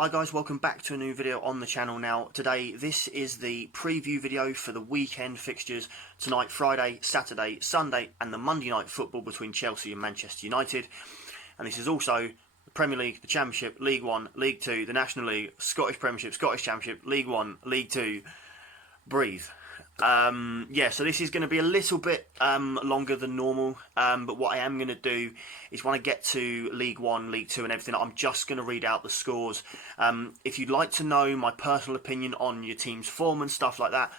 Hi guys, welcome back to a new video on the channel. Now today this is the preview video for the weekend fixtures tonight, Friday, Saturday, Sunday and the Monday night football between Chelsea and Manchester United. And this is also the Premier League, the Championship, League 1, League 2, the National League, Scottish Premiership, Scottish Championship, League 1, League 2. Breathe. So this is going to be a little bit longer than normal, but what I am going to do is when I get to League 1, League 2 and everything, I'm just going to read out the scores. If you'd like to know my personal opinion on your team's form and stuff like that,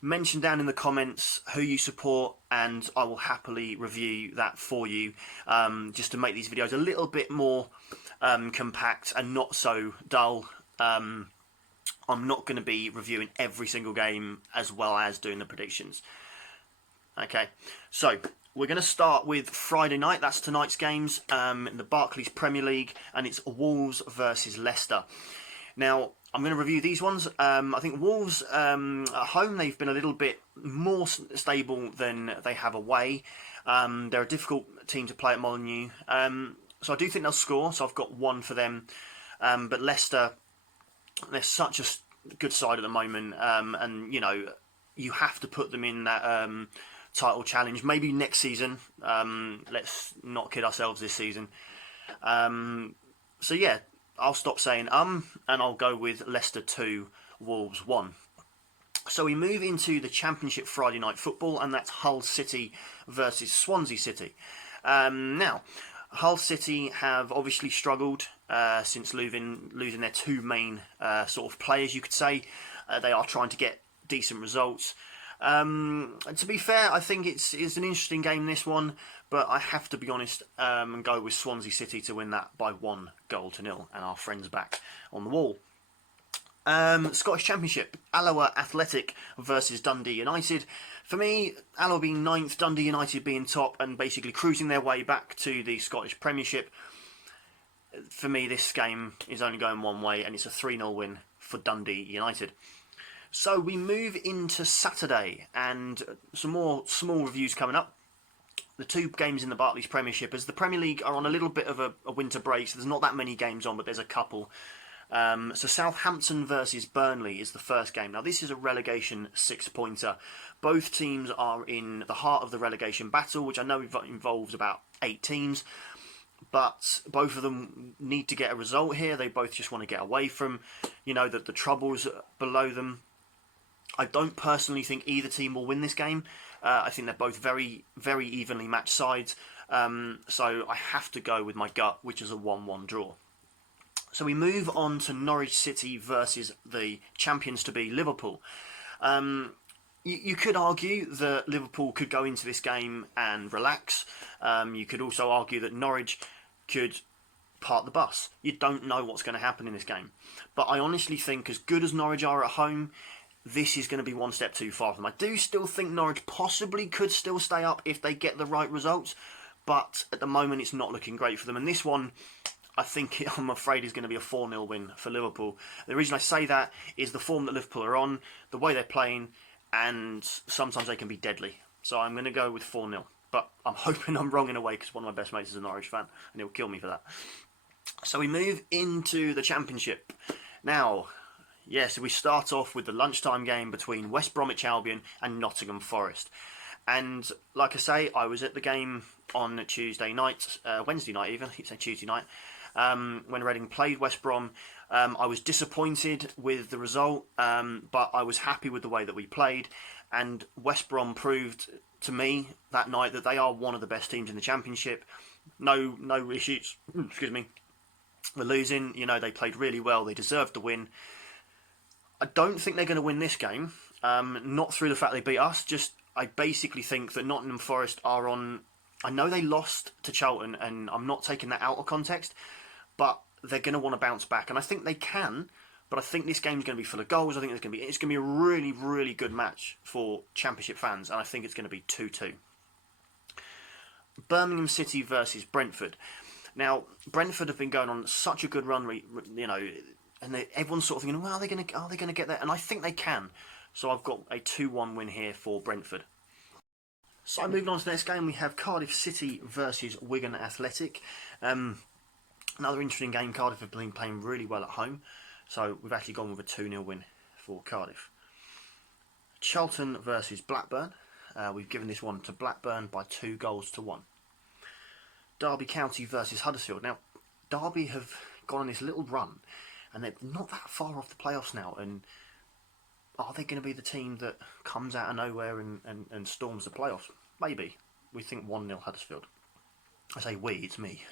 mention down in the comments who you support and I will happily review that for you, just to make these videos a little bit more compact and not so dull. I'm not going to be reviewing every single game as well as doing the predictions. Okay, so we're going to start with Friday night. That's tonight's games in the Barclays Premier League, and it's Wolves versus Leicester. Now, I'm going to review these ones. I think Wolves at home, they've been a little bit more stable than they have away. They're a difficult team to play at Molineux. So I do think they'll score, so I've got one for them. But Leicester, they're such a good side at the moment, and you know, you have to put them in that title challenge. Maybe next season. Let's not kid ourselves this season. So yeah, I'll stop saying and I'll go with Leicester 2, Wolves 1. So we move into the Championship Friday night football, and that's Hull City versus Swansea City. Now, Hull City have obviously struggled since losing their two main sort of players, you could say. They are trying to get decent results. To be fair, I think it's an interesting game, this one, but I have to be honest and go with Swansea City to win that by 1-0, and our friends back on the wall. Scottish Championship, Alloa Athletic versus Dundee United. For me, Alloa being 9th, Dundee United being top and basically cruising their way back to the Scottish Premiership. For me, this game is only going one way, and it's a 3-0 win for Dundee United. So we move into Saturday, and some more small reviews coming up. The two games in the Barclays Premiership, as the Premier League are on a little bit of a winter break, so there's not that many games on, but there's a couple. So Southampton versus Burnley is the first game. Now this is a relegation 6-pointer. Both teams are in the heart of the relegation battle, which I know involves about 8 teams. But both of them need to get a result here. They both just want to get away from, you know, the troubles below them. I don't personally think either team will win this game. I think they're both very, very evenly matched sides. So I have to go with my gut, which is a 1-1 draw. So we move on to Norwich City versus the champions-to-be Liverpool. You could argue that Liverpool could go into this game and relax. You could also argue that Norwich could park the bus. You don't know what's going to happen in this game. But I honestly think, as good as Norwich are at home, this is going to be one step too far for them. I do still think Norwich possibly could still stay up if they get the right results. But at the moment, it's not looking great for them. And this one, I think, I'm afraid, is going to be a 4-0 win for Liverpool. The reason I say that is the form that Liverpool are on, the way they're playing, and sometimes they can be deadly. So I'm going to go with 4-0. But I'm hoping I'm wrong in a way, because one of my best mates is a Norwich fan, and he'll kill me for that. So we move into the Championship. Now, yes, we start off with the lunchtime game between West Bromwich Albion and Nottingham Forest. And like I say, I was at the game on Tuesday night, Wednesday night even, I keep saying Tuesday night, when Reading played West Brom. I was disappointed with the result, but I was happy with the way that we played. And West Brom proved to me that night that they are one of the best teams in the Championship. No issues. Excuse me. The losing, you know, they played really well. They deserved the win. I don't think they're going to win this game. Not through the fact they beat us. Just I basically think that Nottingham Forest are on. I know they lost to Charlton, and I'm not taking that out of context, but they're going to want to bounce back, and I think they can. But I think this game's going to be full of goals. I think it's going to be a really, really good match for Championship fans, and I think it's going to be 2-2. Birmingham City versus Brentford. Now, Brentford have been going on such a good run, you know, and everyone's sort of thinking, well, are they going to get there? And I think they can. So I've got a 2-1 win here for Brentford. So moving on to the next game, we have Cardiff City versus Wigan Athletic. Another interesting game, Cardiff have been playing really well at home, so we've actually gone with a 2-0 win for Cardiff. Charlton versus Blackburn. We've given this one to Blackburn by 2-1. Derby County versus Huddersfield. Now, Derby have gone on this little run, and they're not that far off the playoffs now, and are they going to be the team that comes out of nowhere and storms the playoffs? Maybe. We think 1-0 Huddersfield. I say we, it's me.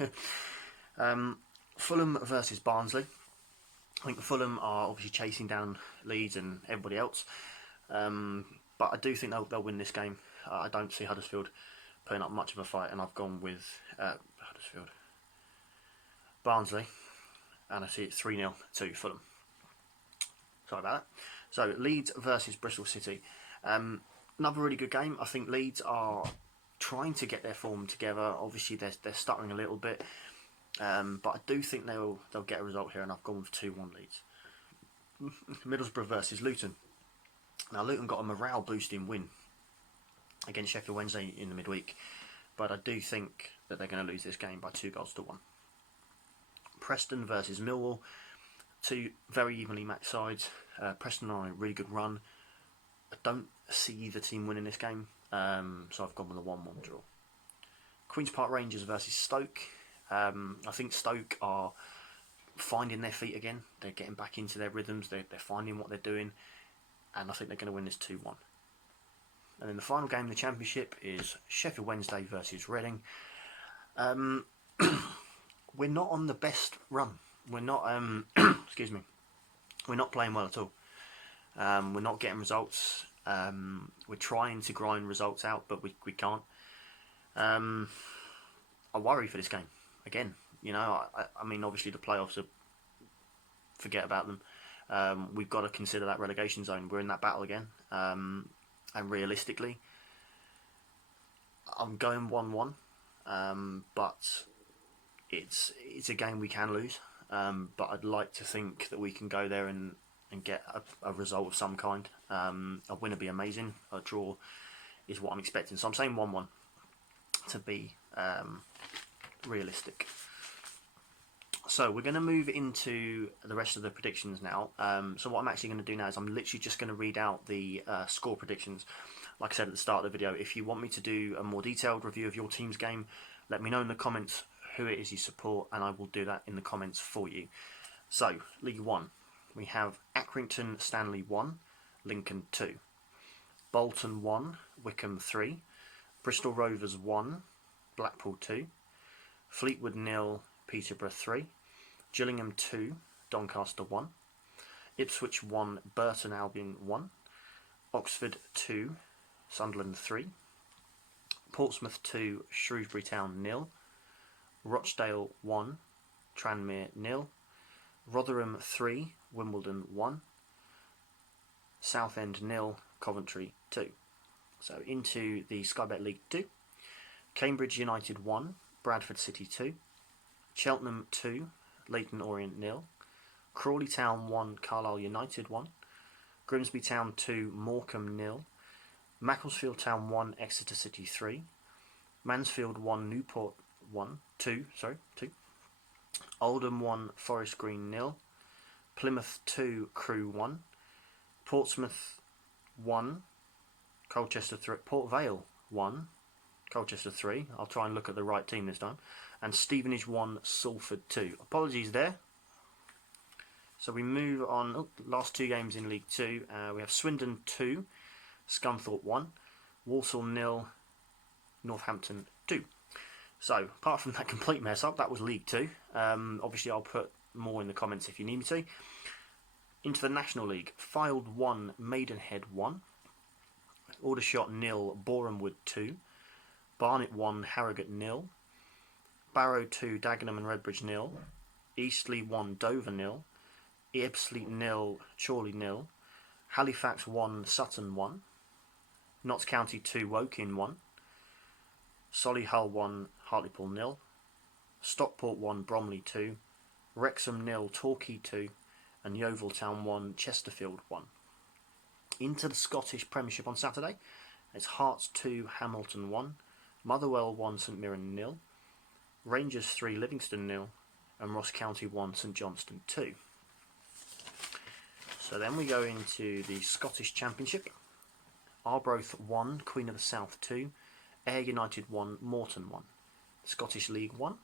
Fulham versus Barnsley. I think Fulham are obviously chasing down Leeds and everybody else, but I do think they'll win this game. I don't see Huddersfield putting up much of a fight, and I've gone with Barnsley, and I see it 3-0 to Fulham. Sorry about that. So Leeds versus Bristol City. Another really good game. I think Leeds are trying to get their form together. Obviously they're stuttering a little bit, but I do think they'll get a result here, and I've gone with 2-1 Leeds. Middlesbrough versus Luton. Now Luton got a morale boosting win against Sheffield Wednesday in the midweek, but I do think that they're going to lose this game by 2-1. Preston versus Millwall. Two very evenly matched sides. Preston are on a really good run. I don't see either team winning this game, so I've gone with a 1-1 draw. Queen's Park Rangers versus Stoke. I think Stoke are finding their feet again. They're getting back into their rhythms. They're finding what they're doing, and I think they're going to win this 2-1. And then the final game in the Championship is Sheffield Wednesday versus Reading. We're not on the best run. We're not, excuse me, we're not playing well at all. We're not getting results. We're trying to grind results out, but we can't. I worry for this game. Again, you know, I mean, obviously the playoffs are, forget about them. We've got to consider that relegation zone. We're in that battle again. And realistically, I'm going 1-1, but it's a game we can lose. But I'd like to think that we can go there and get a result of some kind. A win would be amazing. A draw is what I'm expecting. So I'm saying 1-1 to be realistic. So we're going to move into the rest of the predictions now. So what I'm actually going to do now is I'm literally just going to read out the score predictions. Like I said at the start of the video, if you want me to do a more detailed review of your team's game, let me know in the comments who it is you support, and I will do that in the comments for you. So, League 1, we have Accrington Stanley 1, Lincoln 2, Bolton 1, Wickham 3, Bristol Rovers 1, Blackpool 2, Fleetwood 0, Peterborough 3, Gillingham 2, Doncaster 1, Ipswich 1, Burton Albion 1, Oxford 2, Sunderland 3, Portsmouth 2, Shrewsbury Town 0, Rochdale 1, Tranmere 0, Rotherham 3, Wimbledon 1, Southend 0, Coventry 2. So into the Sky Bet League 2, Cambridge United 1, Bradford City 2, Cheltenham 2, Leyton Orient 0, Crawley Town 1, Carlisle United 1, Grimsby Town 2, Morecambe 0, Macclesfield Town 1, Exeter City 3, Mansfield 1, Newport 2, Oldham 1, Forest Green 0, Plymouth 2, Crewe 1, Portsmouth 1, Colchester 3, Port Vale 1, Colchester 3. I'll try and look at the right team this time. And Stevenage 1, Salford 2. Apologies there. So we move on. Last two games in League 2. We have Swindon 2, Scunthorpe 1, Walsall 0, Northampton 2. So, apart from that complete mess up, that was League 2. Obviously, I'll put more in the comments if you need me to. Into the National League, Fylde 1, Maidenhead 1, Aldershot 0, Borehamwood 2, Barnet 1, Harrogate 0, Barrow 2, Dagenham and Redbridge 0, Eastleigh 1, Dover 0, Ebbsfleet 0, Chorley 0, Halifax 1, Sutton 1, Notts County 2, Woking 1, Solihull 1, Hartlepool 0, Stockport 1, Bromley 2, Wrexham 0, Torquay 2, and Yeovil Town 1, Chesterfield 1. Into the Scottish Premiership on Saturday, it's Hearts 2, Hamilton 1, Motherwell 1, St Mirren 0, Rangers 3, Livingston 0, and Ross County 1, St Johnstone 2. So then we go into the Scottish Championship. Arbroath 1, Queen of the South 2, Ayr United 1, Morton 1. Scottish League 1,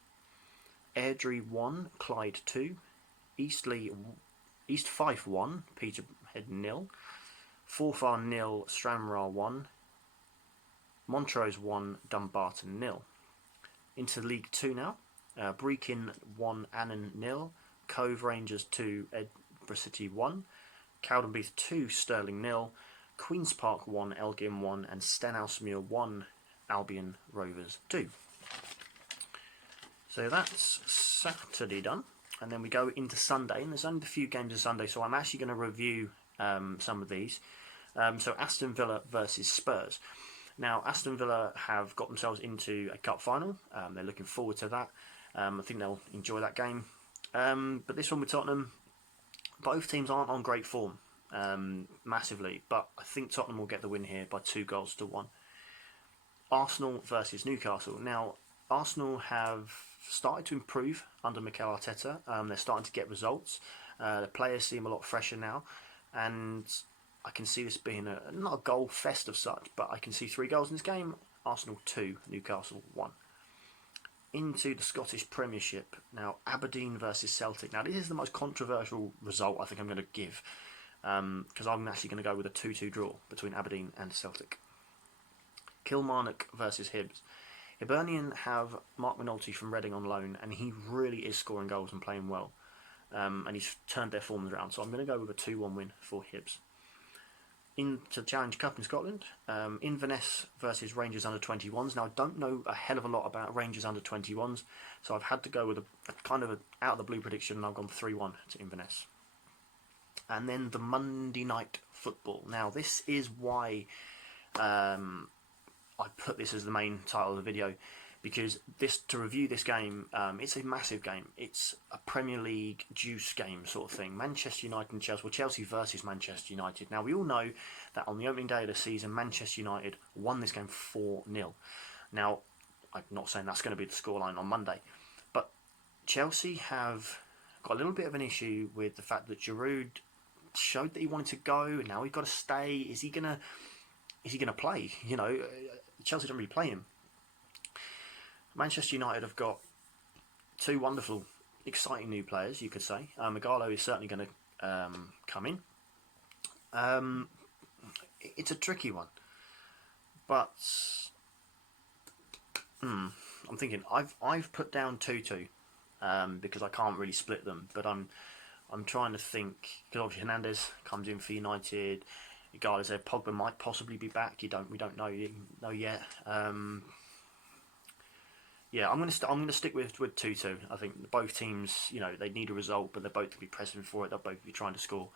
Airdrie 1, Clyde 2, East Fife 1, Peterhead 0, Forfar 0, Stranraer 1, Montrose 1, Dumbarton 0. Into League 2 now. Brechin 1, Annan 0, Cove Rangers 2, Edinburgh City 1, Cowdenbeath 2, Stirling 0, Queen's Park 1, Elgin 1, and Stenhousemuir 1, Albion Rovers 2. So that's Saturday done, and then we go into Sunday, and there's only a few games on Sunday, so I'm actually going to review some of these. So Aston Villa versus Spurs. Now, Aston Villa have got themselves into a cup final. They're looking forward to that. I think they'll enjoy that game. But this one with Tottenham, both teams aren't on great form, massively. But I think Tottenham will get the win here by 2-1. Arsenal versus Newcastle. Now, Arsenal have started to improve under Mikel Arteta. They're starting to get results. The players seem a lot fresher now. And I can see this being not a goal fest of such, but I can see 3 goals in this game. Arsenal 2, Newcastle 1. Into the Scottish Premiership. Now, Aberdeen versus Celtic. Now, this is the most controversial result I think I'm going to give, because I'm actually going to go with a 2-2 draw between Aberdeen and Celtic. Kilmarnock versus Hibs. Hibernian have Mark Minotti from Reading on loan, and he really is scoring goals and playing well. And he's turned their forms around, so I'm going to go with a 2-1 win for Hibs. Into the Challenge Cup in Scotland, Inverness versus Rangers under-21s. Now, I don't know a hell of a lot about Rangers under-21s, so I've had to go with a kind of out-of-the-blue prediction, and I've gone 3-1 to Inverness. And then the Monday Night Football. Now, this is why I put this as the main title of the video, because to review this game, it's a massive game. It's a Premier League juice game sort of thing. Manchester United and Chelsea. Well, Chelsea versus Manchester United. Now, we all know that on the opening day of the season, Manchester United won this game 4-0. Now, I'm not saying that's going to be the scoreline on Monday, but Chelsea have got a little bit of an issue with the fact that Giroud showed that he wanted to go, and now he's got to stay. Is he gonna play? You know, Chelsea don't really play him. Manchester United have got 2 wonderful, exciting new players, you could say. Magalo is certainly going to come in. It's a tricky one, but I'm thinking I've put down 2-2 because I can't really split them. But I'm trying to think, because obviously Hernandez comes in for United. Regardless, there Pogba might possibly be back. We don't know yet. Yeah, I'm gonna stick with 2-2. I think both teams, you know, they need a result, but they're both gonna be pressing for it. They'll both be trying to score.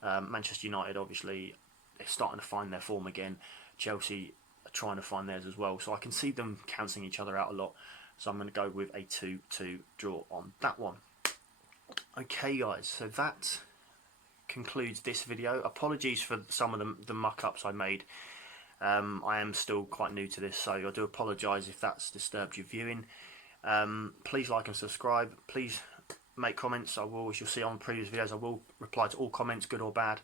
Manchester United, obviously, they're starting to find their form again. Chelsea are trying to find theirs as well. So I can see them cancelling each other out a lot. So I'm going to go with a 2-2 draw on that one. Okay, guys. So that concludes this video. Apologies for some of the muck-ups I made. I am still quite new to this, so I do apologise if that's disturbed your viewing. Please like and subscribe. Please make comments. As you'll see on previous videos, I will reply to all comments, good or bad,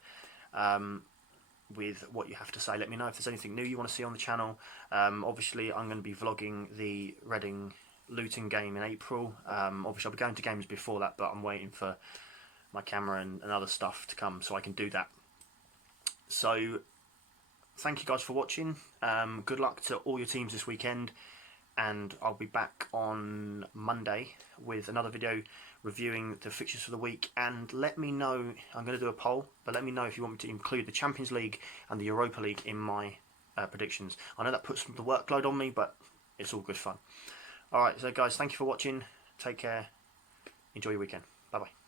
with what you have to say. Let me know if there's anything new you want to see on the channel. Obviously, I'm going to be vlogging the Reading Luton game in April. Obviously, I'll be going to games before that, but I'm waiting for my camera and other stuff to come so I can do that. So, thank you guys for watching. Good luck to all your teams this weekend, and I'll be back on Monday with another video reviewing the fixtures for the week. And let me know, I'm going to do a poll, but let me know if you want me to include the Champions League and the Europa League in my predictions. I know that puts the workload on me, but it's all good fun. Alright, so guys, thank you for watching. Take care. Enjoy your weekend. Bye bye.